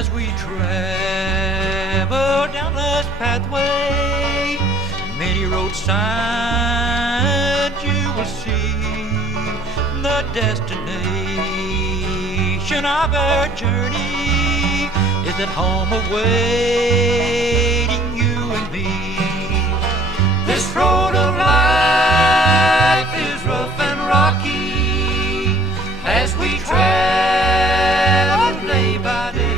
As we travel down this pathway, many road signs you will see. The destination of our journey is at home awaiting you and me. This road of life is rough and rocky as we travel day by day.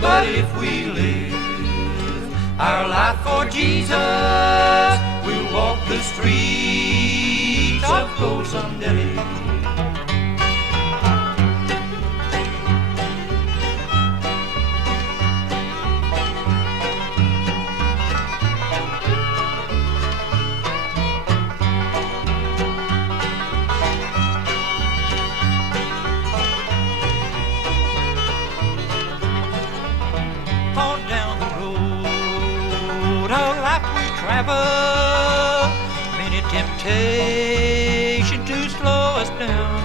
But if we live our life for Jesus, we'll walk the streets of gold someday. Travel, many temptation to slow us down.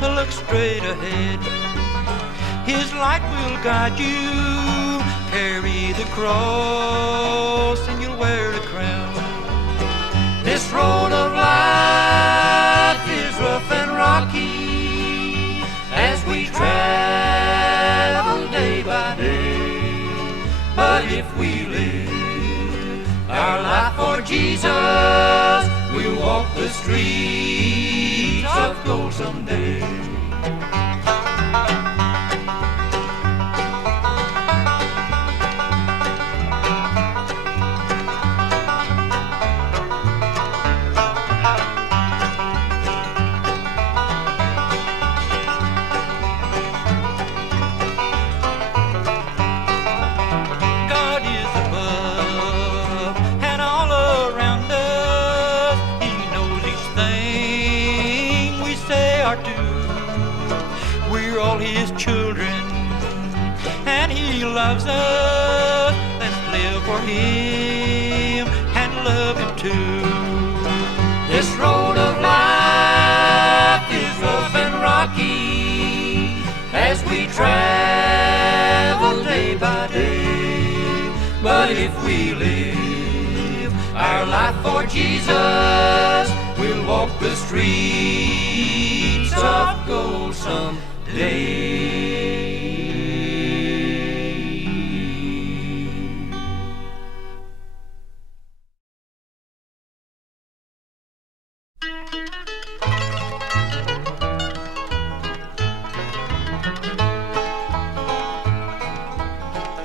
Look straight ahead, His light will guide you. Carry the cross and you'll wear a crown. This road of life is rough and rocky as we travel day by day. But if we live our life for Jesus, we'll walk the streets of gold someday. His children, and He loves us. Let's live for Him and love Him too. This road of life is rough and rocky as we travel day by day. But if we live our life for Jesus, we'll walk the streets of gold someday.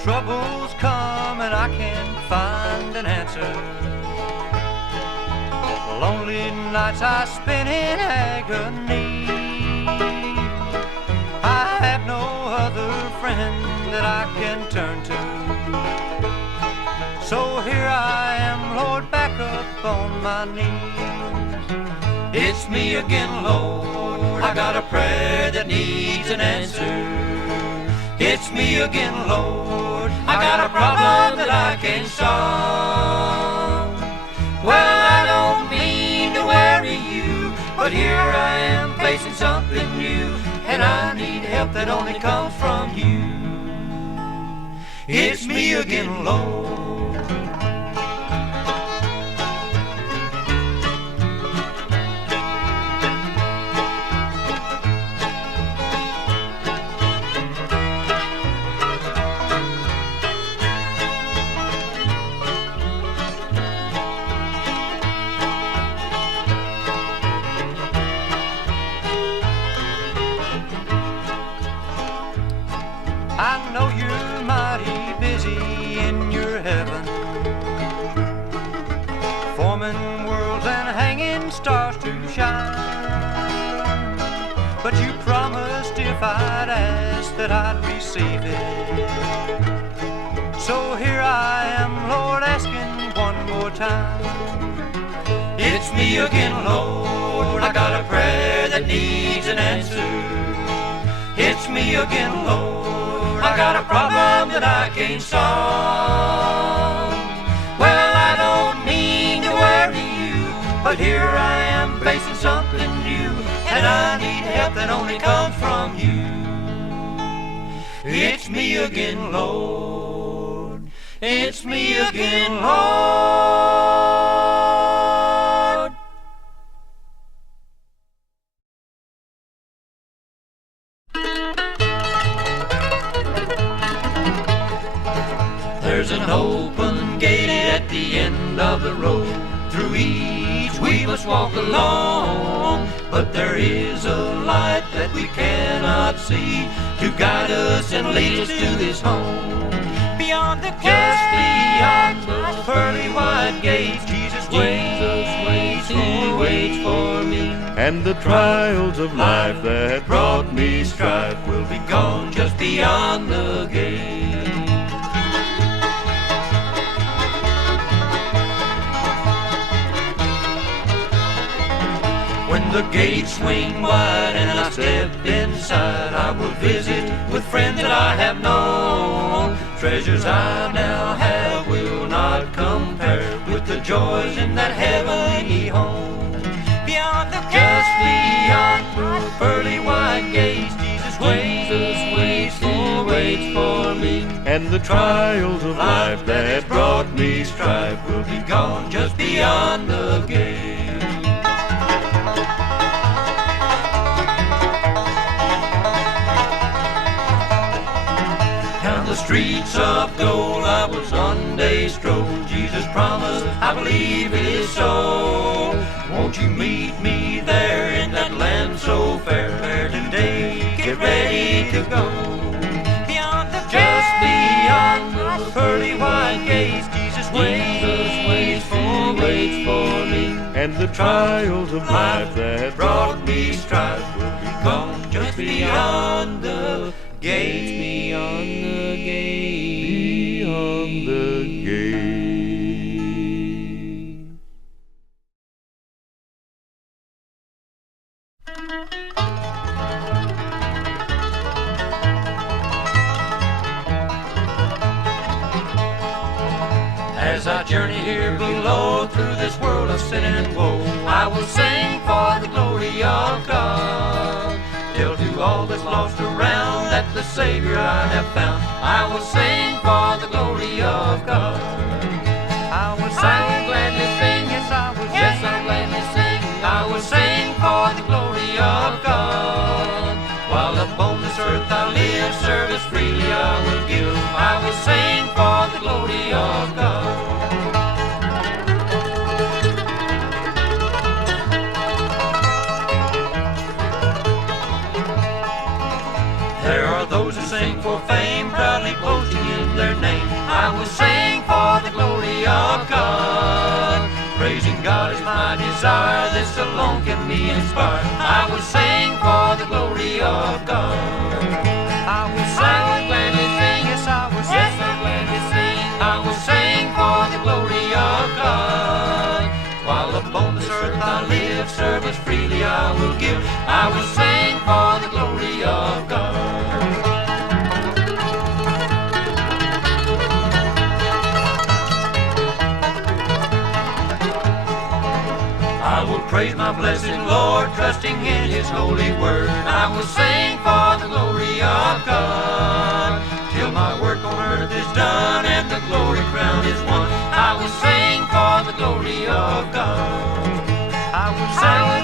Troubles come and I can't find an answer. Lonely nights I spend in agony. I have no other friend that I can turn to. So here I am, Lord, back up on my knees. It's me again, Lord, I got a prayer that needs an answer. It's me again, Lord, I got a problem that I can't solve. Well, I don't mean to worry you, but here I am facing something new, and I need help that only comes from you. It's me again, Lord. I know you're mighty busy in your heaven, forming worlds and hanging stars to shine. But you promised if I'd ask that I'd receive it. So here I am, Lord, asking one more time. It's me again, Lord, I got a prayer that needs an answer. It's me again, Lord, I got a problem that I can't solve. Well, I don't mean to worry you, but here I am facing something new, and I need help that only comes from you. It's me again, Lord. It's me again, Lord. There's an open gate at the end of the road. Through each we must walk along, but there is a light that we cannot see to guide us and lead us to His home. Beyond the just beyond those pearly white gates, Jesus waits, He waits for me. And the trials of life that brought me strife will be gone just beyond the gate. When the gates swing wide and I step inside, I will visit with friends that I have known. Treasures I now have will not compare with the joys in that heavenly home. Beyond the just beyond those pearly white gates, Jesus waits, He waits for me. And the trials of life that brought me strife will be gone just beyond the gate. The streets of gold I was one day stroll. Jesus promised, I believe it is so. Won't you meet me there in that land so fair? There today, get ready to go. Beyond the just beyond those pearly white gates, Jesus waits for me. And the trials of life that brought me strife will be gone just beyond the gates, beyond the gate, beyond the gate. As I journey here below through this world of sin and woe, I will sing for the glory of God. Tell to all that's lost around that the Savior I have found. I will sing for the glory of God. I will gladly sing, yes I will, yes I'll gladly sing. I will sing for the glory of God. While upon this earth I live, service freely I will give. I will sing for the glory of God. There are those who sing for fame, proudly boasting in their name. I will sing for the glory of God. Praising God is my desire, this alone can be inspired. I will sing for the glory of God. I will gladly sing, yes I will, yes I'll gladly sing. I will sing for the glory of God. While upon this earth I live, service freely I will give. I will sing for the glory of God. I will praise my blessed Lord, trusting in His holy word. I will sing for the glory of God, till my work on earth is done and the glory crown is won. I will sing for the glory of God. I will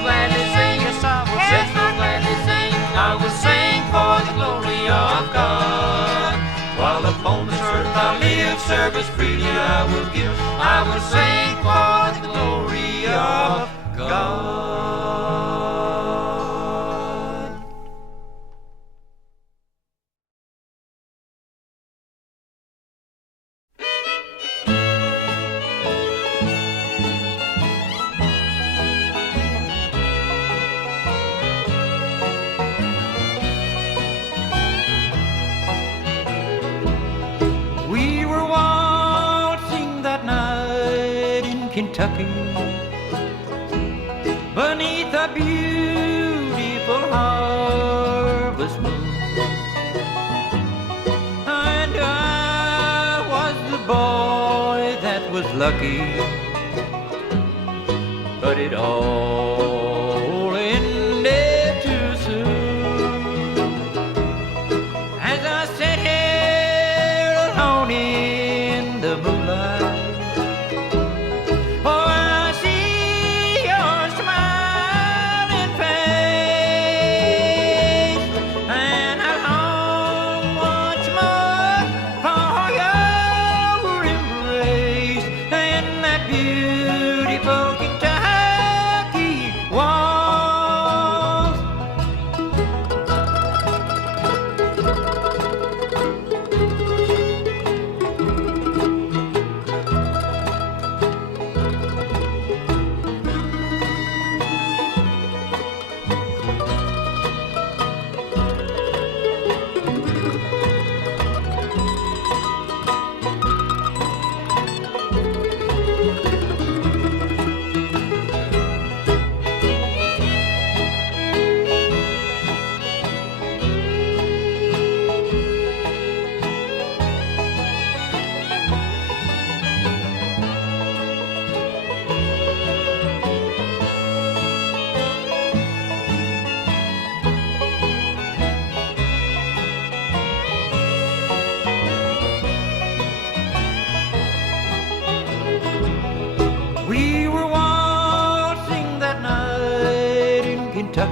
gladly sing, yes I will, yes I'll gladly sing. I will sing for the glory of God. While upon this earth I live, service freely I will give. I will sing for the glory of God. We were waltzing that night in Kentucky, beneath a beautiful harvest moon, and I was the boy that was lucky, but it all ended too soon. As I sat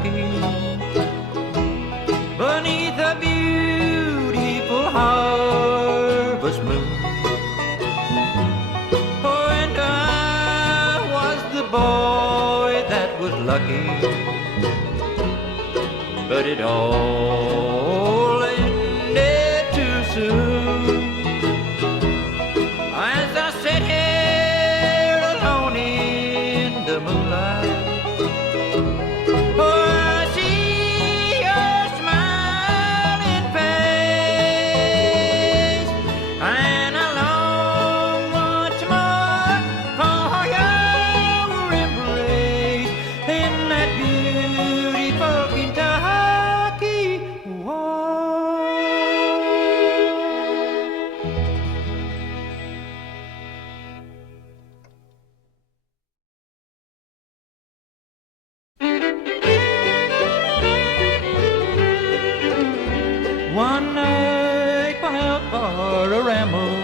Kentucky, beneath a beautiful harvest moon. Oh, and I was the boy that was lucky, but it all ended too soon. As I sat here alone in the moonlight, oh, I see your smiling face, and I long once more for your embrace in that beautiful Kentucky wild. One night went out for a ramble.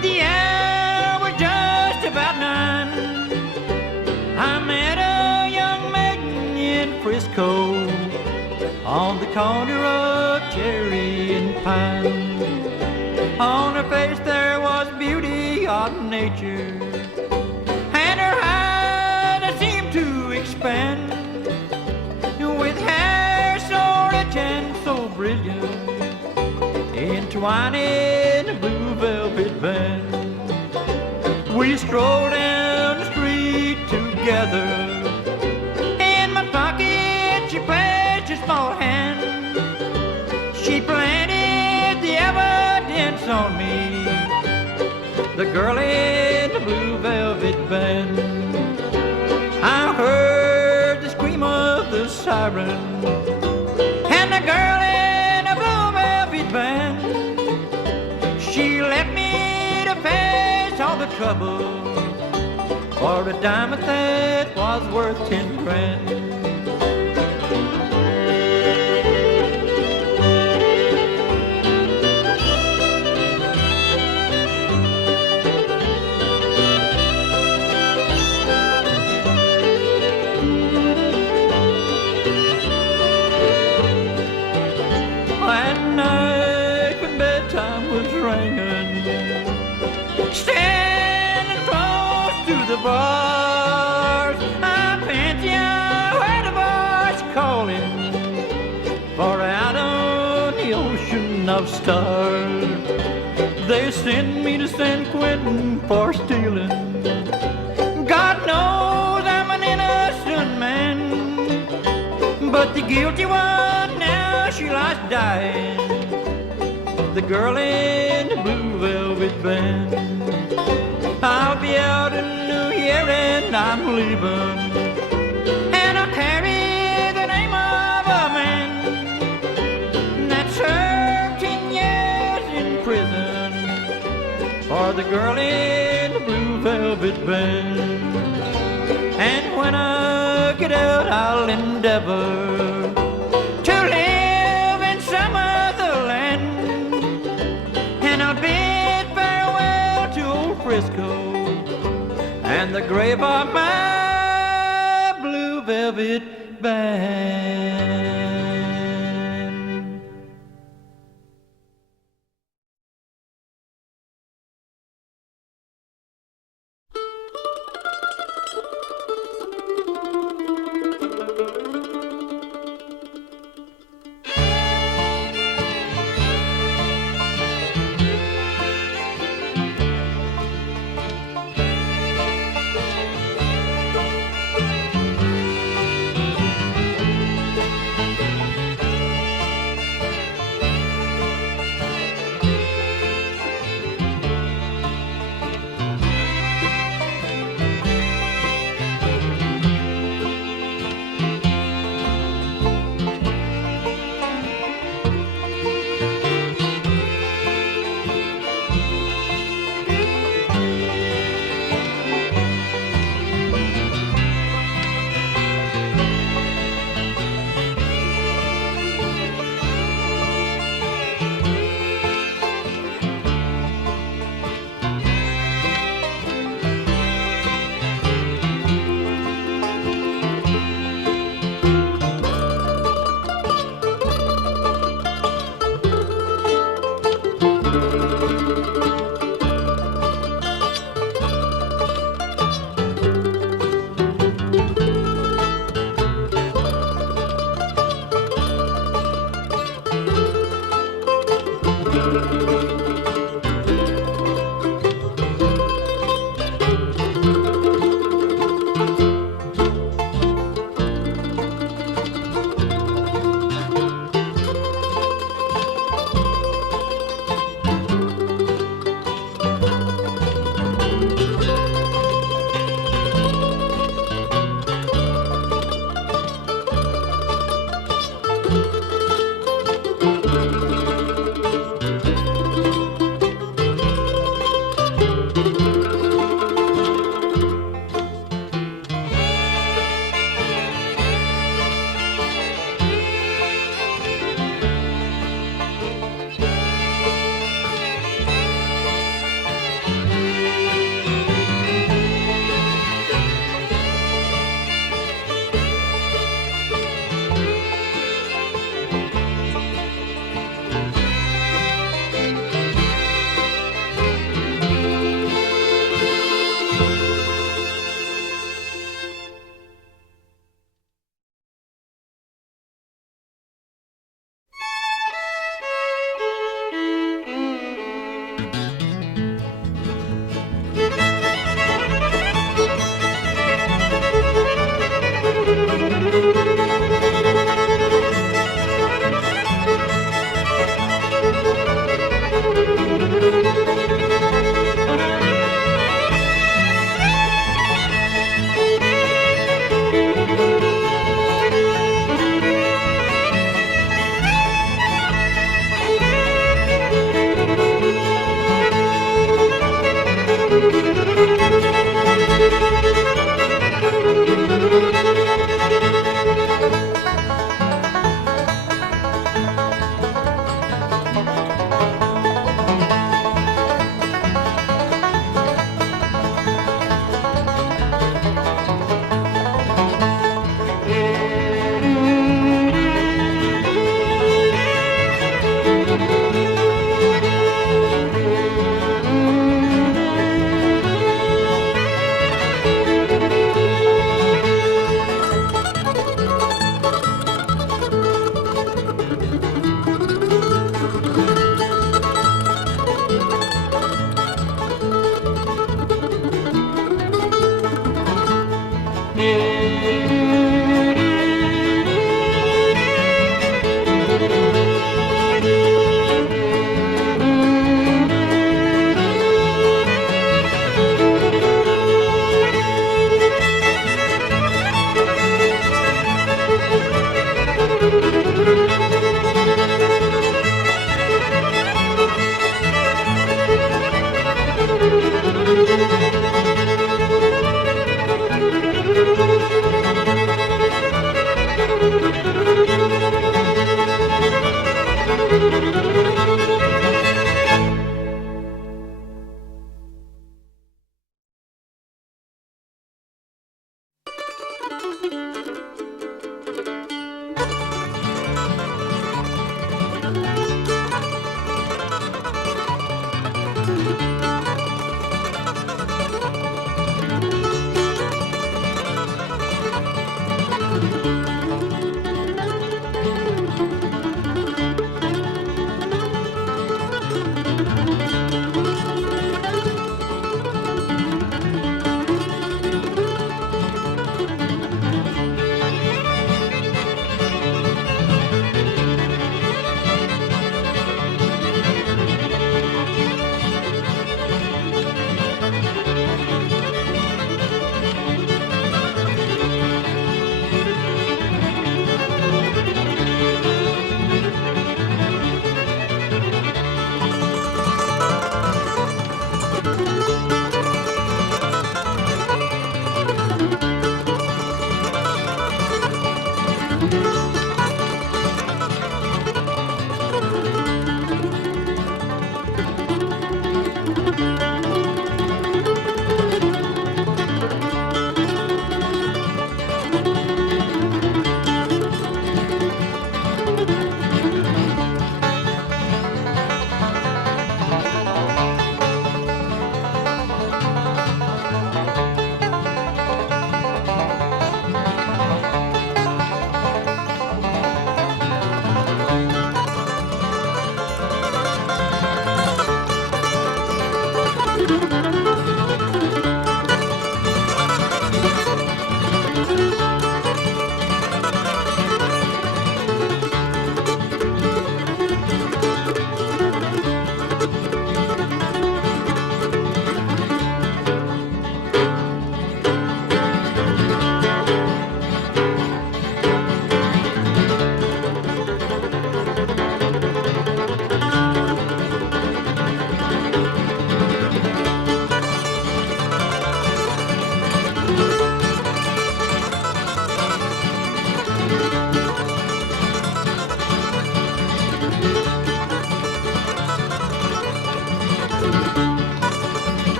The hour was just about 9. I met a young maiden in Frisco on the corner of Cherry and Pine. On her face there was beauty of nature, and her eyes seemed to expand. With hair so rich and so brilliant, entwined in a blue velvet band, we strolled down the street together. In my pocket she placed a small hand. She planted the evidence on me, the girl in the blue velvet band. I heard the scream of the siren, and the girl in the blue velvet band. She left me to face all the trouble for a diamond that was worth 10 grand. At night when bedtime was ringing, standing close to the bars, I fancy I heard a voice calling, for out on the ocean of stars they sent me to San Quentin for stealing. God knows I'm an innocent man, but the guilty one now she lies dying, the girl in the blue velvet band. I'll be out in New Year and I'm leaving, and I'll carry the name of a man that served 10 years in prison for the girl in the blue velvet band. And when I get out I'll endeavor to live in some other land, and I'll bid farewell to old Frisco and the grave of my blue velvet band.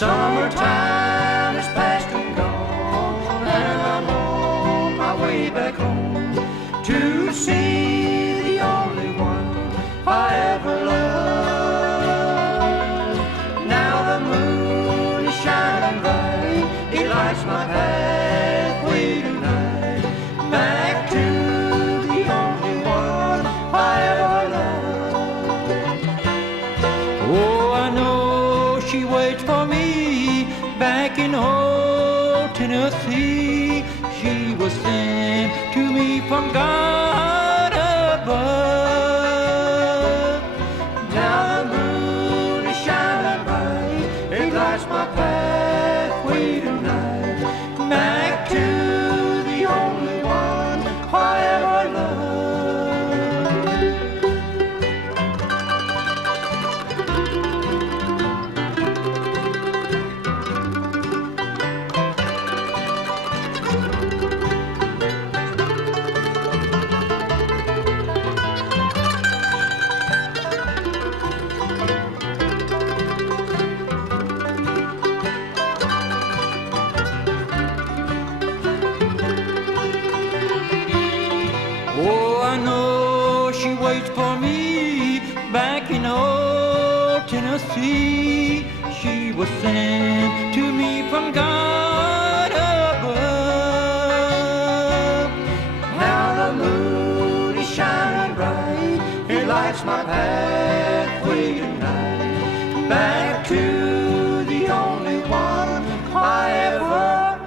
Summertime is past and gone, and I'm on my way back home to see the only one I ever loved. Now the moon is shining bright, it lights my pathway tonight, back to the only one I ever loved. Oh, I know she waits for me back in Holt, Tennessee. She was sent to me from God above. Now the moon is shining bright, it lights my pathway tonight, back to the only one I ever loved. Oh, I know she waits for me back in old Tennessee. She was sent to me from God above. Now the moon is shining bright, it lights my pathway tonight, back to the only one I ever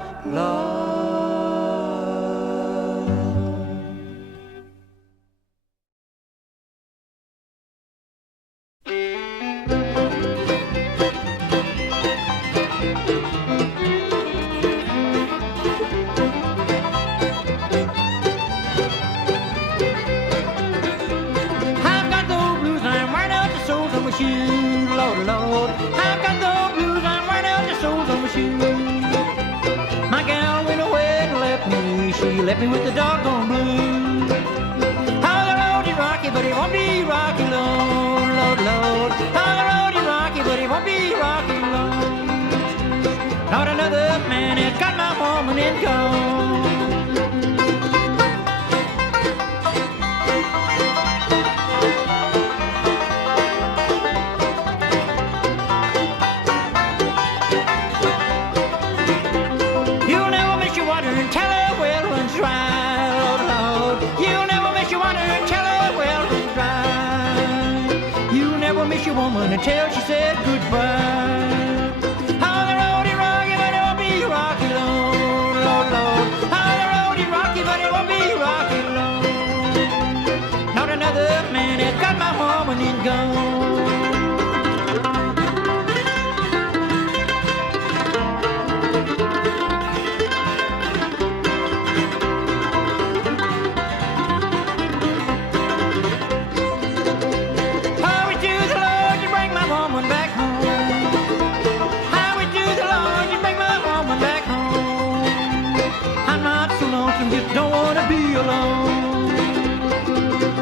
I've got those blues, I'm wearing out the soles of my shoes, Lord, Lord. I've got those blues, I'm wearing out the soles of my shoes. My gal went away and left me, she left me with the doggone blues. How the road is rocky, but it won't be rocky, Lord, Lord, Lord. How the road is rocky, but it won't be rocky, Lord. Not another man has got my woman and gone. You'll never miss your water until the well runs dry, Lord, Lord. You'll never miss your water until the well runs dry. You'll never miss your woman until she said goodbye. How the road is rocky, but it won't be rocky, Lord, Lord, Lord. How the road is rocky, but it won't be rocky, Lord. Not another man has got my woman and gone. Highway to the Lord, you bring my woman back home. Highway to the Lord, you bring my woman back home. I'm not so lonesome, just don't wanna be alone.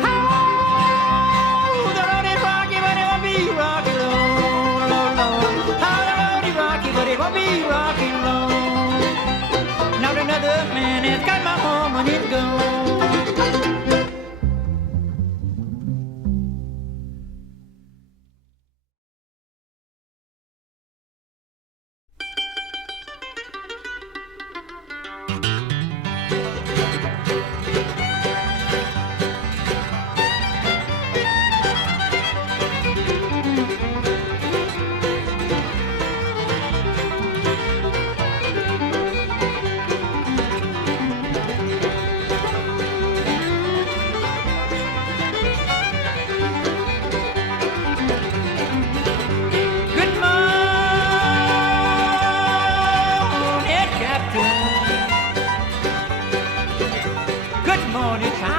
Oh, the road is rocky, but it won't be rocky, Lord, Lord, Lord. Oh, the road is rocky, but it won't be rocky, Lord. Not another man has got my woman and gone. Good morning, Captain. Good morning, child.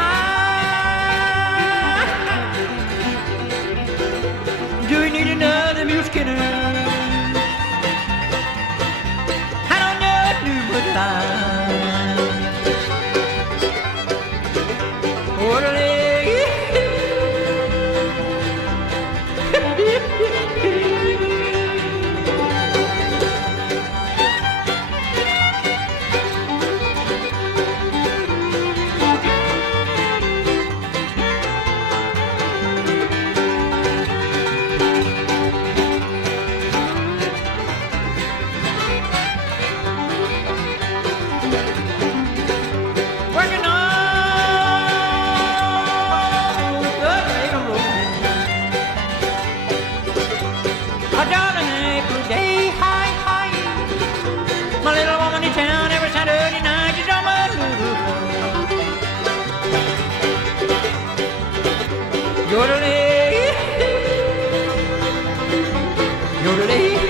Do you need another mule skinner? I don't know new but line. Orderly. Working on the railroad. A darling April day, hi, hi. My little woman in town every Saturday night. She's on my little road. Yodeling, yodeling.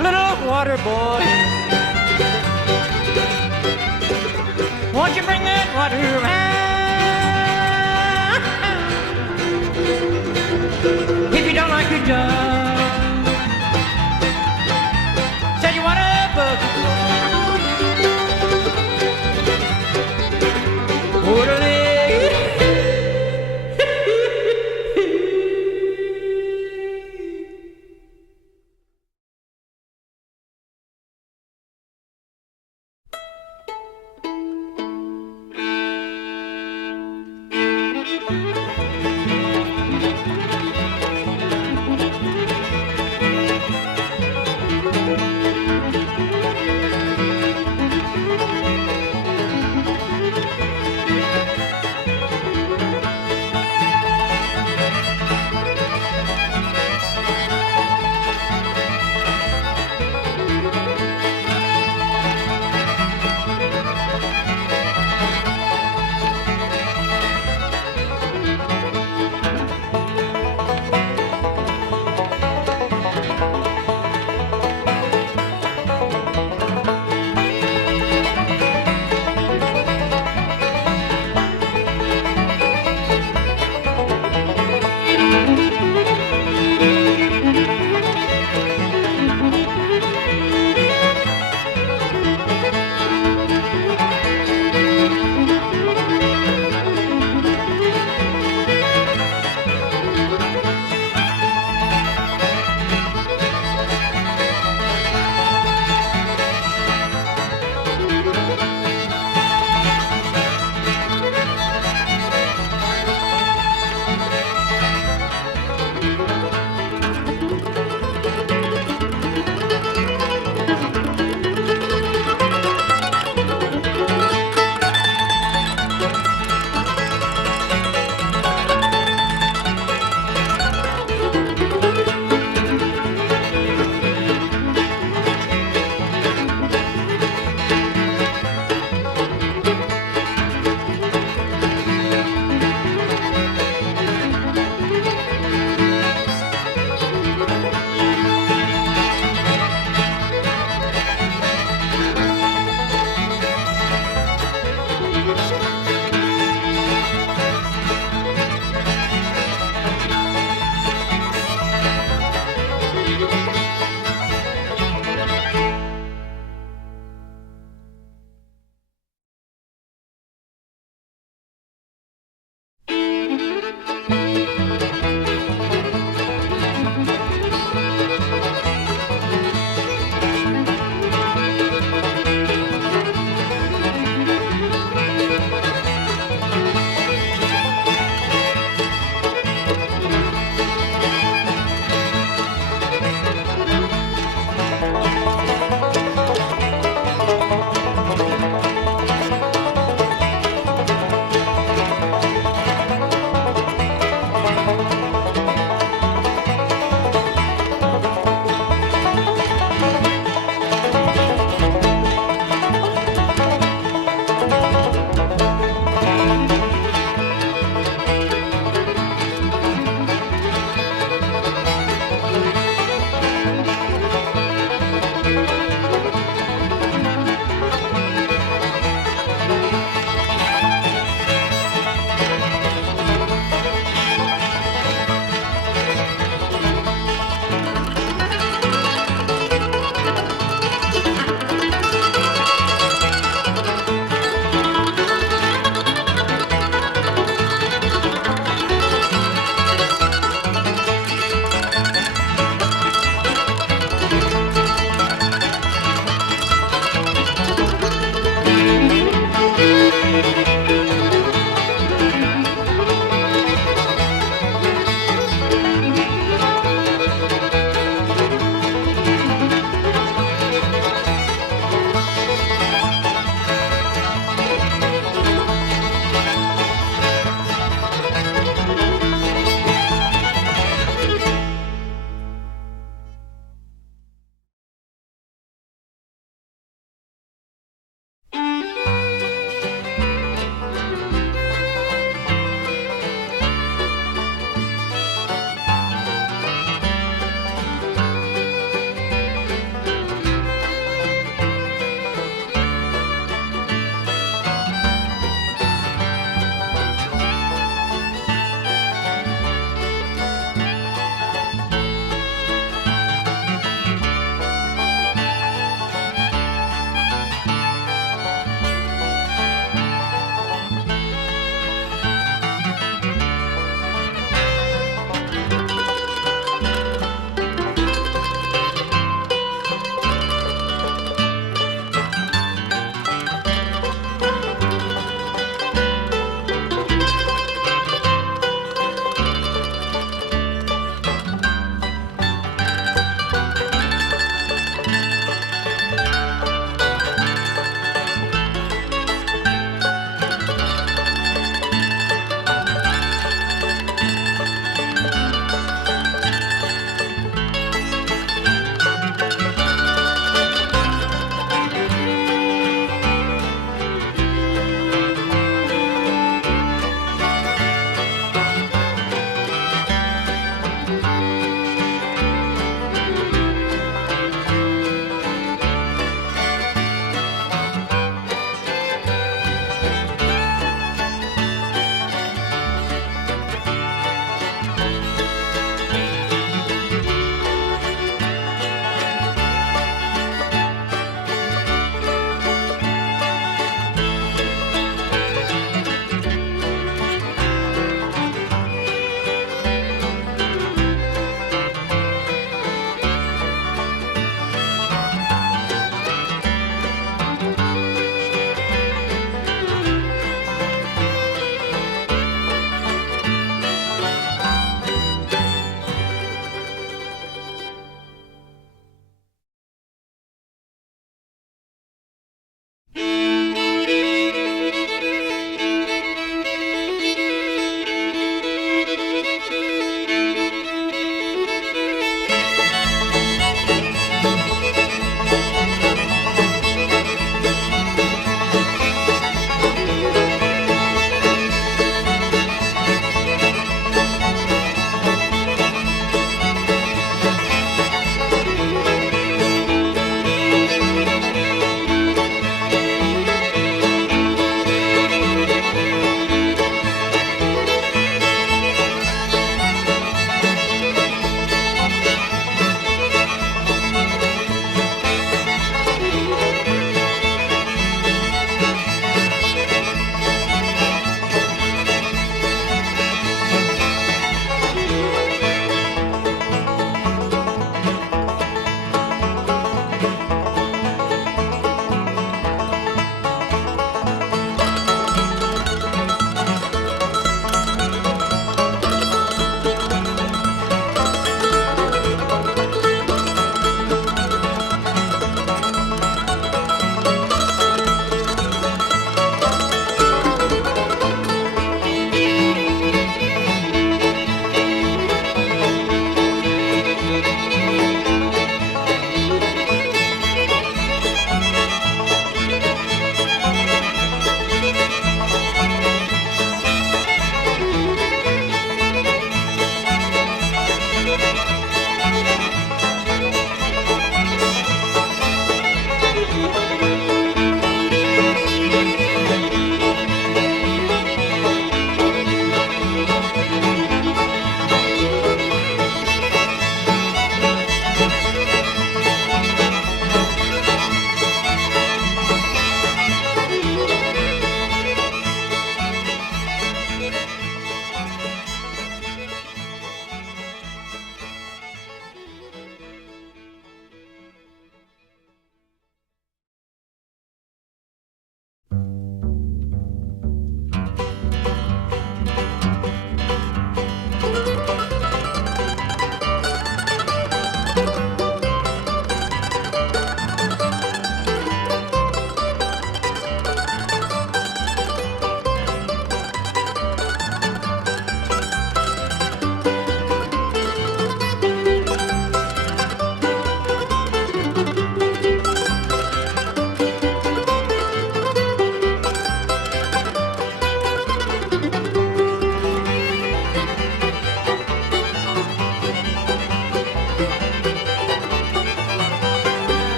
Little water boy, won't you bring that water around? If you don't like your job, said you want a bucket load. Orderly.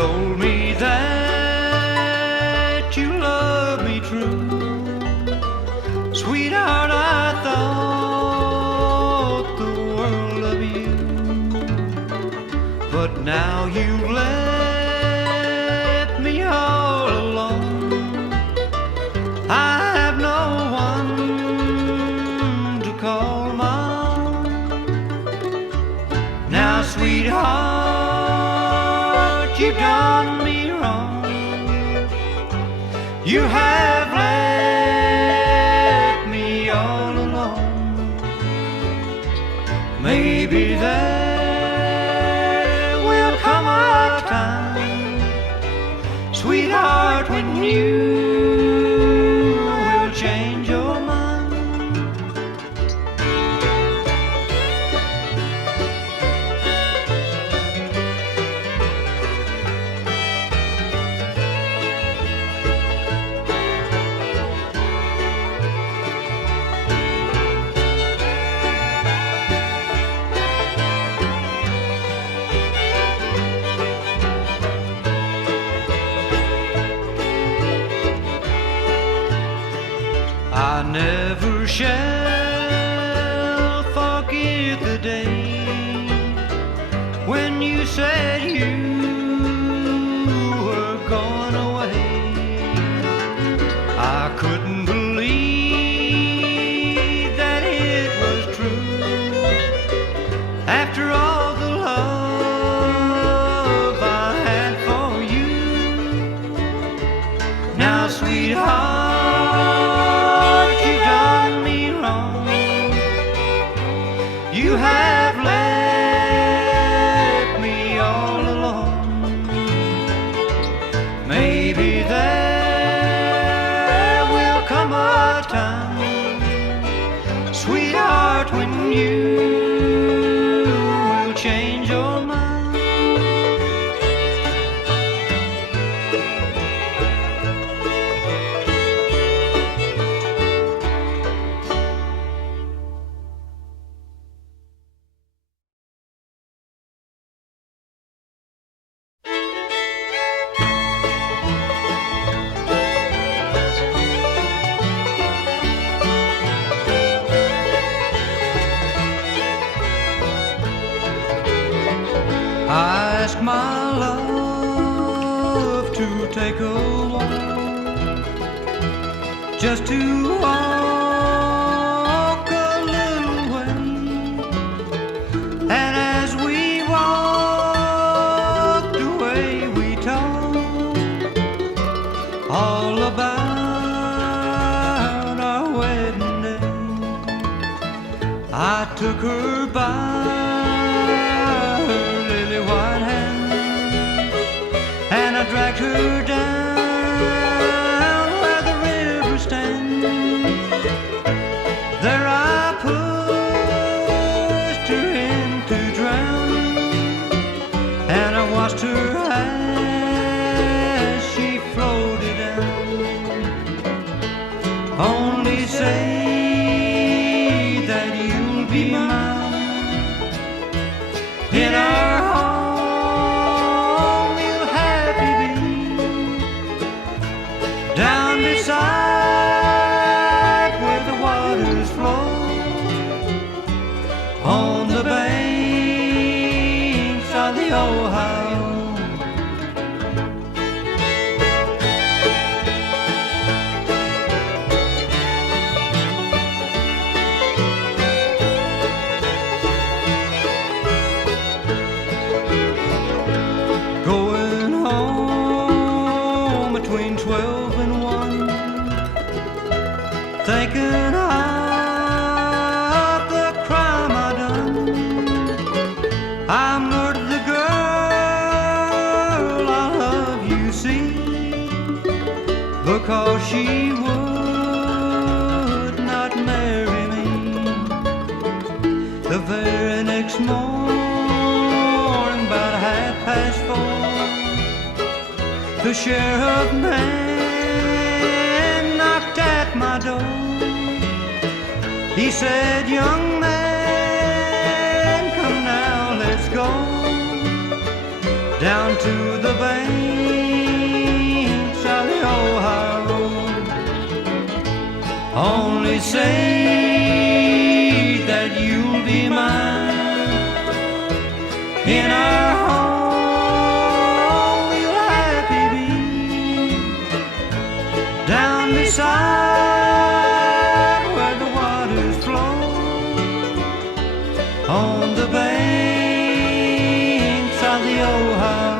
told me that you love me true. Sweetheart, I thought the world of you, but now you've left me all alone. I have no one to call my own. Now, sweetheart, you've done me wrong. You have left me all alone. Maybe there will come a time, sweetheart, when you will change your mind. I never shall forget the day when you said you were gone away. I couldn't believe that it was true. After all the love I had for you, now, sweetheart, you have left me all alone. Maybe there will come a time, sweetheart, when you will change your mind. I ask my love to take a walk, just to walk a little way. And as we walked away, we talked all about our wedding day. I took her by dragged her down where the river stands. There I pushed her in to drown, and I watched her as she floated down. Only say that you'll be mine in our home. Down beside where the waters flow, on the banks of the Ohio. Going home between 12 and 1, thinking of the crime I done. I murdered the girl I love, you see, because she would not marry me. The very next morning, about 4:30, the sheriff man knocked at my door. He said, young man, come now, let's go. down to the banks of the Ohio. Only say that you'll be mine. In our home we'll happy be, down beside where the waters flow, on the banks of the Ohio.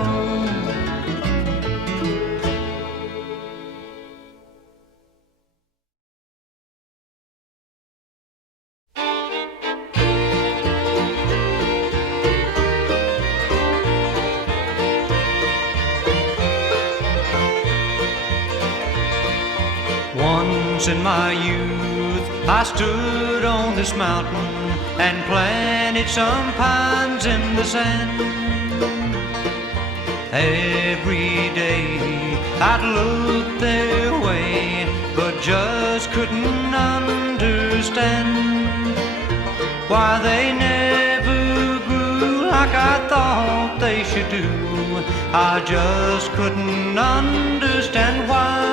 Once in my youth I stood on this mountain and planted some pines in the sand. Every day I'd look their way, but just couldn't understand why they never grew like I thought they should do. I just couldn't understand why.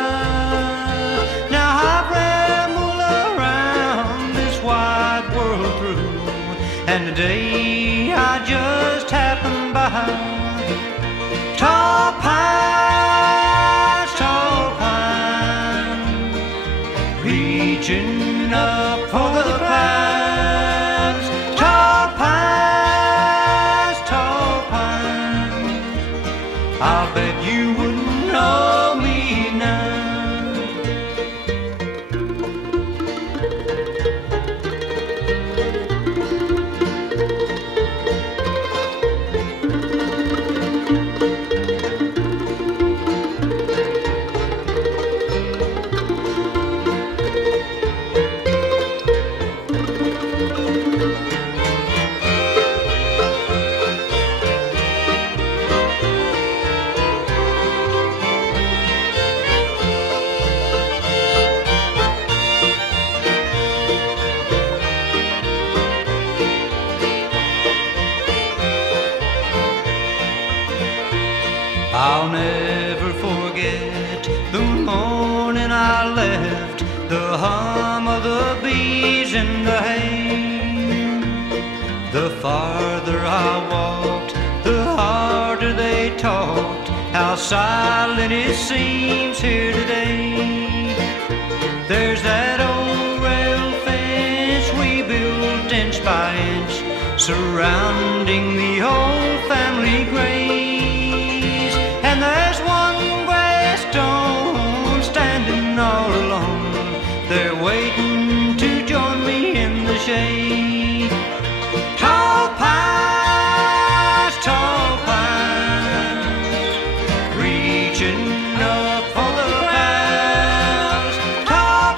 Now I've rambled around this wide world through, and today I just happened by tall pines, reaching up for the clouds. Tall pines, I'll bet you wouldn't know me now. I'll never forget the morning I left, the hum of the bees in the hay. The farther I walked, the harder they talked, how silent it seems here today. There's that old rail fence we built inch by inch, surrounding the old family grave. And there's one gray stone standing all alone, they're waiting to join me in the shade. Tall pines, reaching up for the clouds. Tall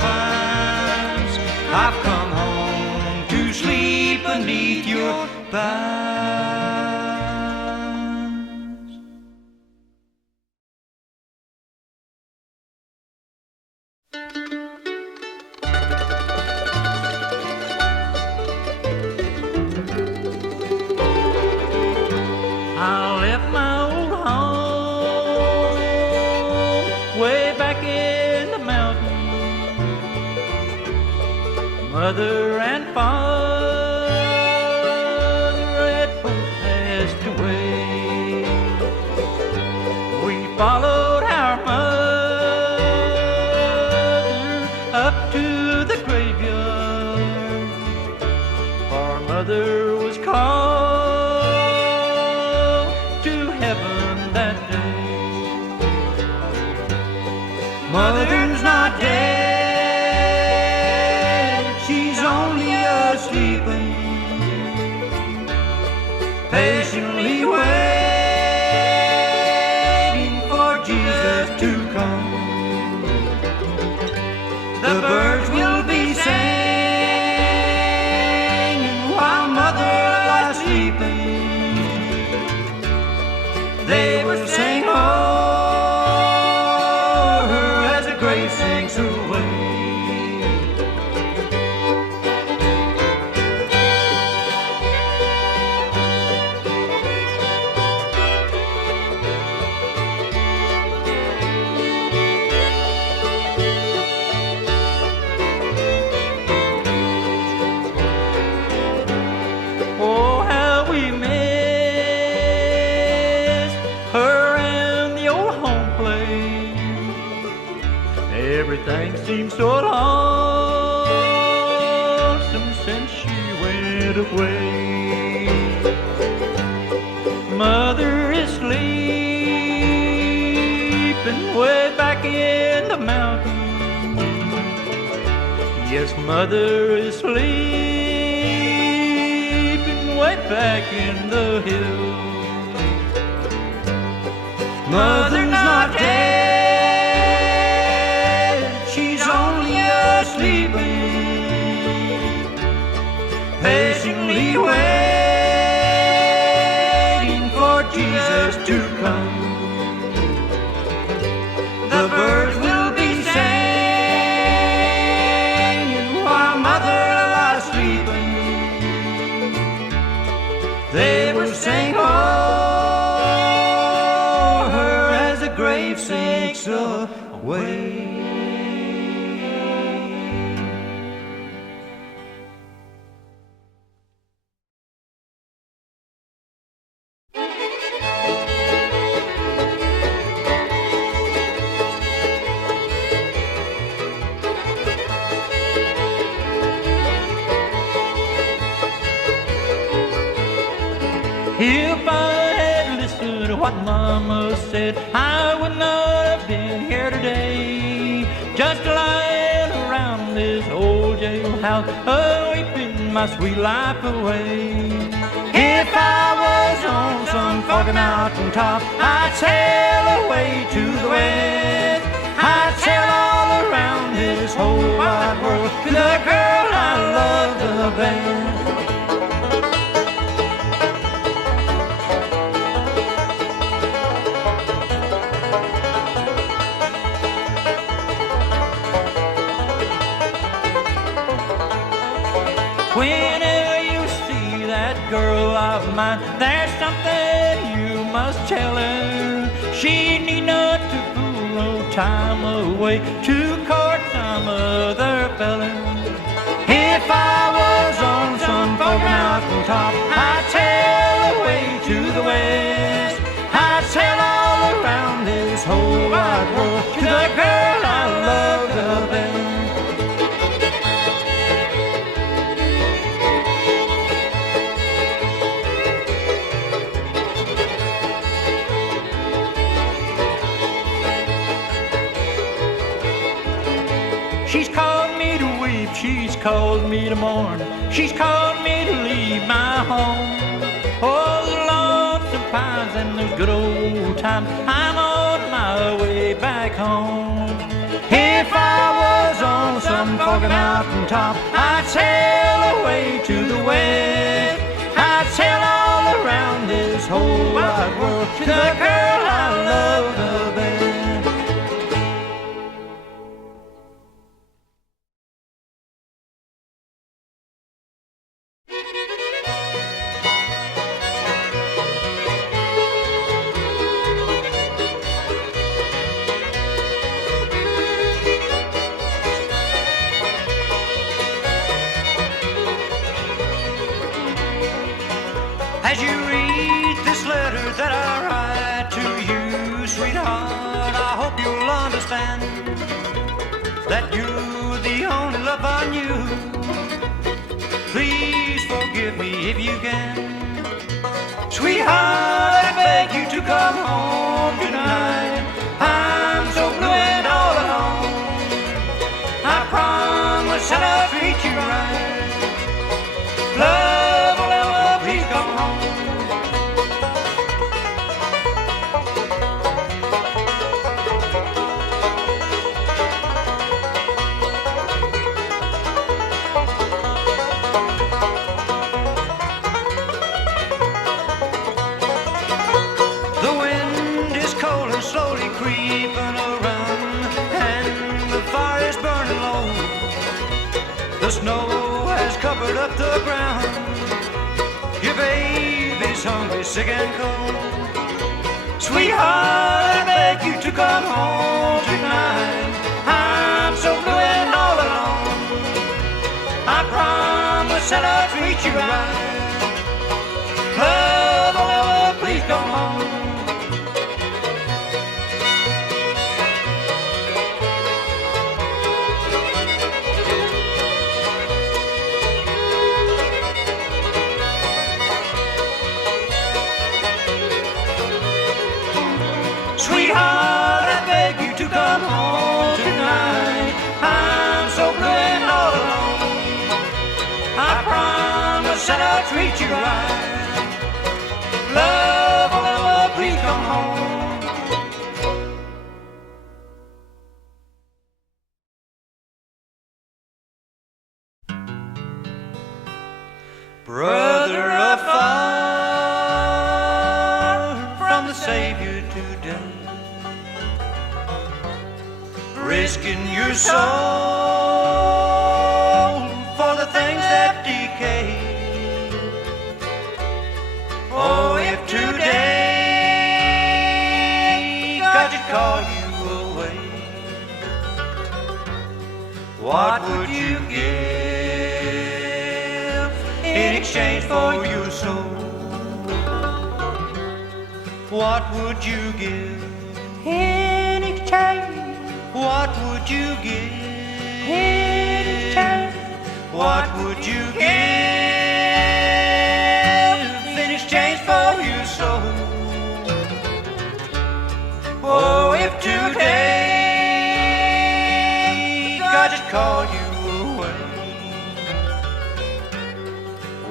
pines, I've come home to sleep beneath your boughs. Mother and father had both passed away. We followed our mother up to the graveyard, for mother was called to heaven that day. Mother's not dead, patiently waiting for Jesus to come. The birds will be singing while mother lies seems so lonesome since she went away. Mother is sleeping way back in the mountain. Yes, mother is sleeping way back in the hills. Mother's not dead, she's only asleeping, patiently waiting for Jesus to come. The birds will be singing while mother lies sleeping. They will sing oh her as the grave sinks away. If I had listened to what Mama said, I would not have been here today, just lying around this old jailhouse, weeping my sweet life away. If I was on some foggy mountain top, I'd sail away to the west. I'd sail all around this whole wide world to the girl I love the best. Whenever you see that girl of mine, there's something you must tell her. She need not to fool no time away to court some other fella. If I was on some foggy mountain top, I'd sail away to the west. I'd sail all around this whole wide world to the girl I love the best. She's called me to weep, she's called me to mourn, she's called me to leave my home. Oh, the lonesome pines and those good old times, I'm on my way back home. If I was on some foggy mountain top, I'd sail away to the west. I'd sail all around this whole wide world to the girl I love the best. As you read this letter that I write to you, sweetheart, I hope you'll understand that you're the only love I knew. Please forgive me if you can. Sweetheart, I beg you to come home tonight. I'm so blue and all alone. I promise that I'll treat you right. Love will ever please come home. The wind is cold and slowly creeping around, and the fire is burning low. The snow has covered up the ground. Your baby's hungry, sick and cold. Sweetheart, I beg you to come home tonight. I'm so blue and all alone. I promise that I'll treat you right. Love, oh, love, please come home. sweetheart, I beg you to come home tonight. I'm so blue and all alone. I promise that I'll treat you right. Love, oh love, please come home. Brother afar from the Savior today, risking your soul for the things that decay. Oh, if today God should call you away, what would you give in exchange for your soul? What would you give in exchange? What would you give in exchange? What would you give in exchange for your soul? Oh, if today God just called you away,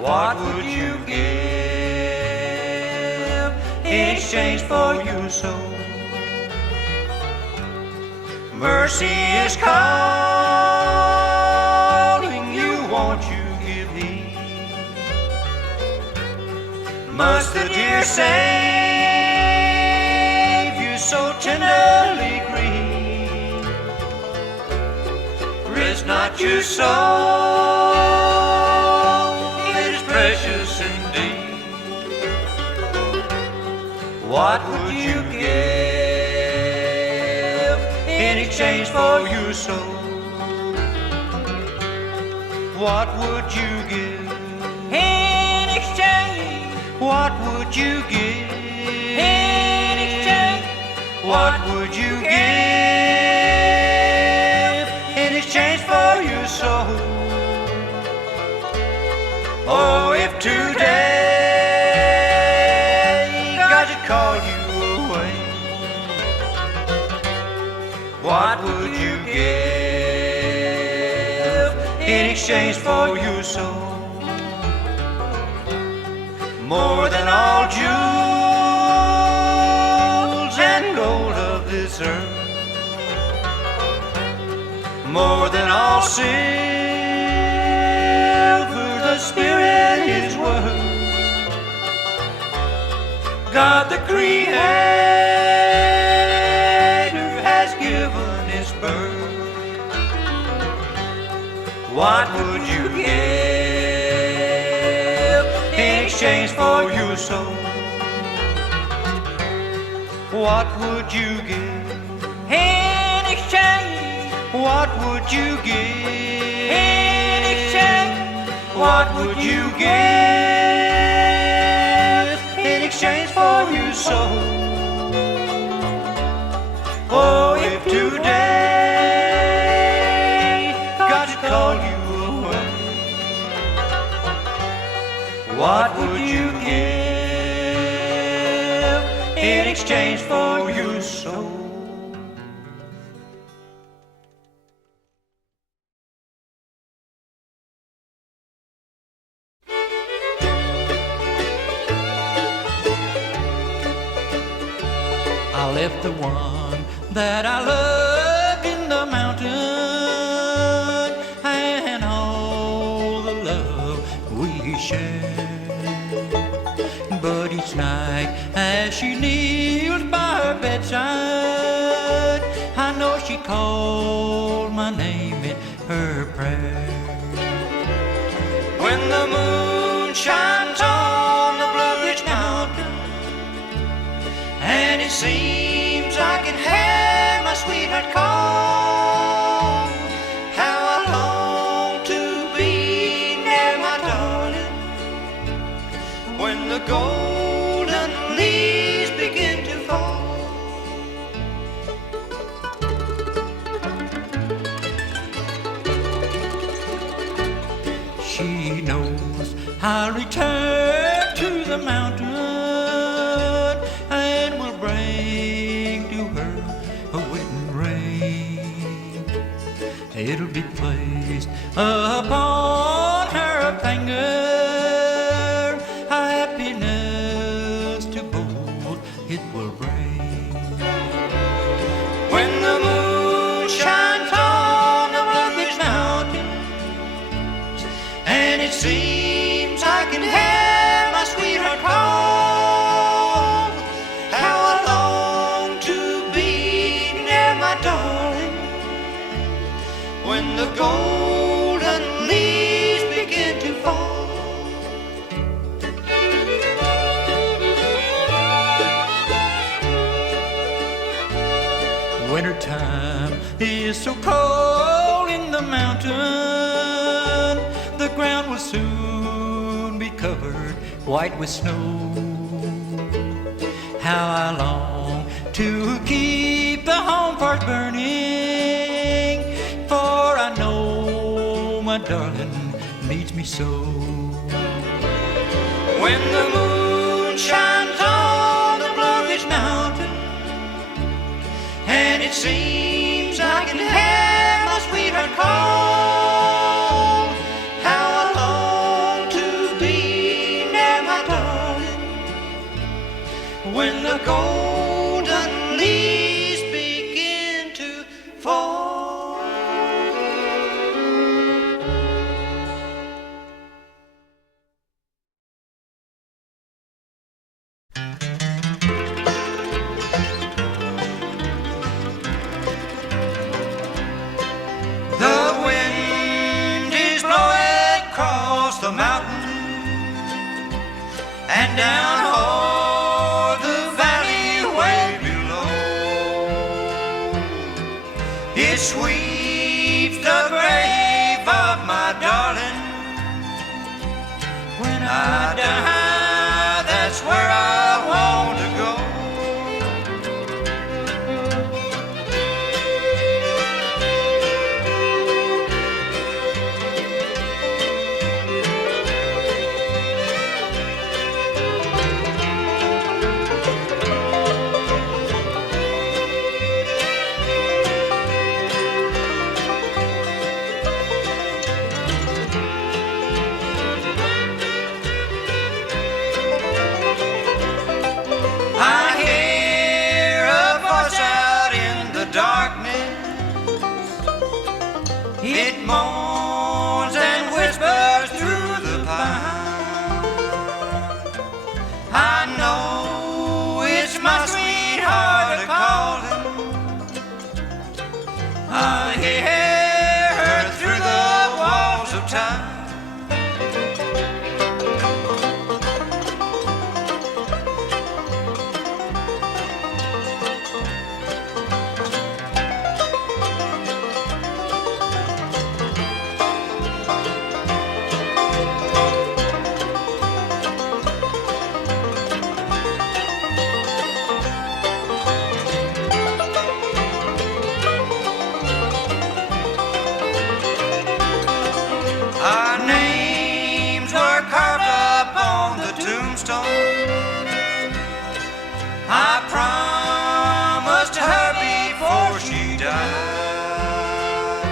what would you give in exchange for your soul? Mercy is calling you, won't you give heed? Must the dear Savior so tenderly grieve? Rest not your soul, it is precious indeed. What would you give in exchange for your soul? What would you give in exchange? What would you give in exchange? What would you give in exchange for your soul? Oh, if today God should call you away, what would you give in exchange for your soul? More than all jewels and gold of this earth, more than all silver the Spirit is worth. God the Creator has given His birth. What would you give in exchange for your soul? What would you give in exchange? What would you give in exchange? What would you give in exchange for your soul? Oh, if today God should call you away, what would you give in exchange for your soul? I left the one that I loved in the mountain, and all the love we shared. But each night as she kneels by her bedside, I know she called my name in her prayer. When the moon shines on the Blue Mountain, and it seems I can hear my sweetheart call, how I long to be near my darling. When the golden leaves begin to fall, she knows I'll return to the mountain and will bring to it'll be placed upon her finger. Happiness to both it will bring. When the moon shines on the rugged mountains, and it seems I can hear my sweetheart call, how I long to be near my darling. When the golden leaves begin to fall, wintertime is so cold in the mountain, the ground will soon be covered white with snow. How I long to keep the home fires burning, for I know my darling needs me so. When the moon shines on the Blue Mountain, and it seems I can hear my sweetheart call, how I long to be near my darling. When the golden leaves begin to fall. The wind is blowing across the mountain and down o'er the valley way below. It sweeps the grave of my darling. When I die, that's where I want to go. It moans and whispers through the pine. I know it's my sweetheart calling. I hear her through the walls of time. I promised her before she died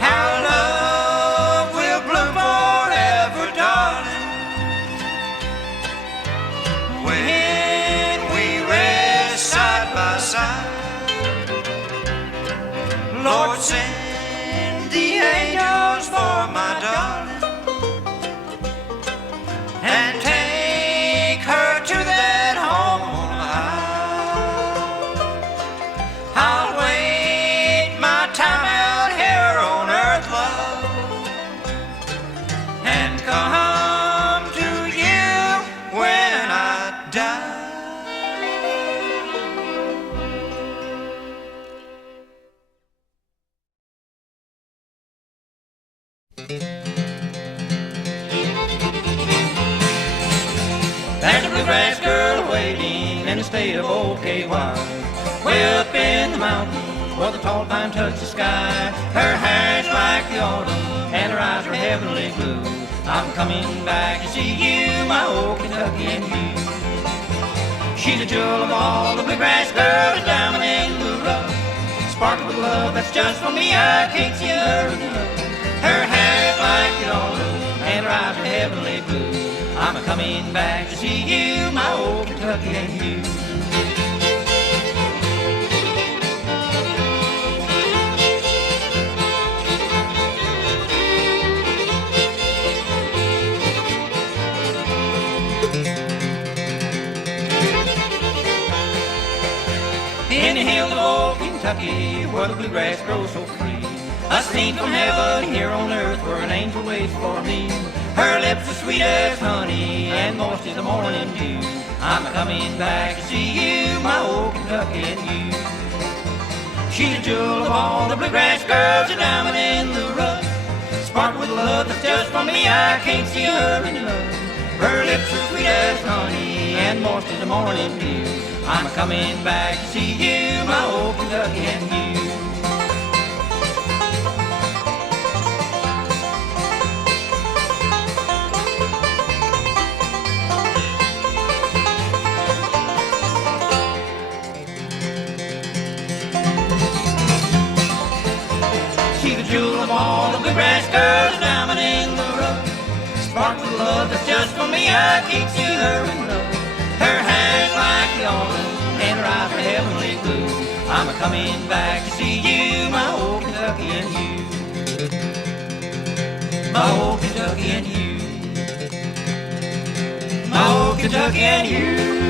how love will bloom forever, darling, when we rest side by side. Lord, send the angels for my darling and take her to that home on high. I'll wait my time out here on earth, love, and come to you when I die. There's a bluegrass girl waiting in the state of OKY, way up in the mountain where the tall pine touch the sky. Her hair's like the autumn and her eyes are heavenly blue. I'm coming back to see you, my old Kentuckian view. She's a jewel of all, the bluegrass girl, a diamond in the rough, sparkle with love that's just for me. I can't see her enough. Her hair is like it all, and her eyes are heavenly blue. I'm a-coming back to see you, my old Kentucky and you. In the hills of old Kentucky, where the bluegrass grows so free, a scene from heaven here on earth where an angel waits for me. Her lips are sweet as honey and moist as the morning dew. I'm a-coming back to see you, my old Kentucky and you. She's a jewel of all the bluegrass girls, a diamond in the rough. Sparkle with love that's just for me, I can't see her enough. Her lips are sweet as honey and moist as the morning dew. I'm a-coming back to see you, my old Kentucky and you. She's the jewel of all the bluegrass girls, a diamond in the rough. Sparkle with love that's just for me, I can't see her enough. Her hair's like the autumn, and her eyes are heavenly blue. I'm a-coming back to see you, my old Kentucky and you. My old Kentucky and you. My old Kentucky and you.